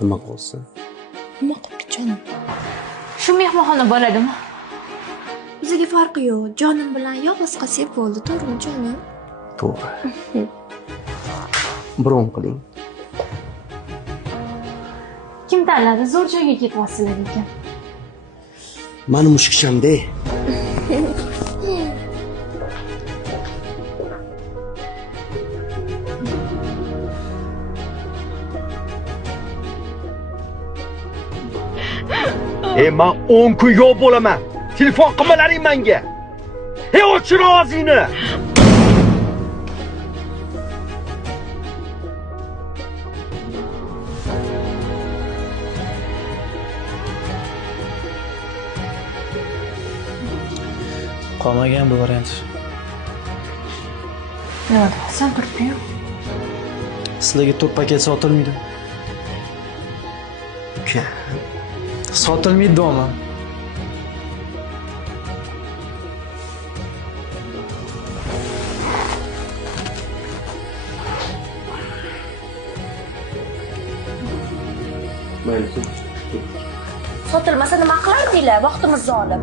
Nima qilsin? Nima qilibdi jonim? Shu mehmonxona bo'ladimi? Bizga farqi yo'q. Jonim bilan yolg'iz qolsak bo'ldi, to'g'rimi jonim? To'g'ri. Bron qiling. Kim tanladi? Zo'r joyga ketyapsizlar ekan. Mani mushukchamda. Men 10 kun yo'q bo'laman. Telefon qilmalaring menga. Ochir og'zingni. Qolmagan bu variant. Nima deyapsan, turibdi-yu? Sizlarga 4 paket sotilmaydi. Uka, Sotilmaydi deyman. mayli. Sotilmasa nima qilardinglar? Vaqtimizni olib.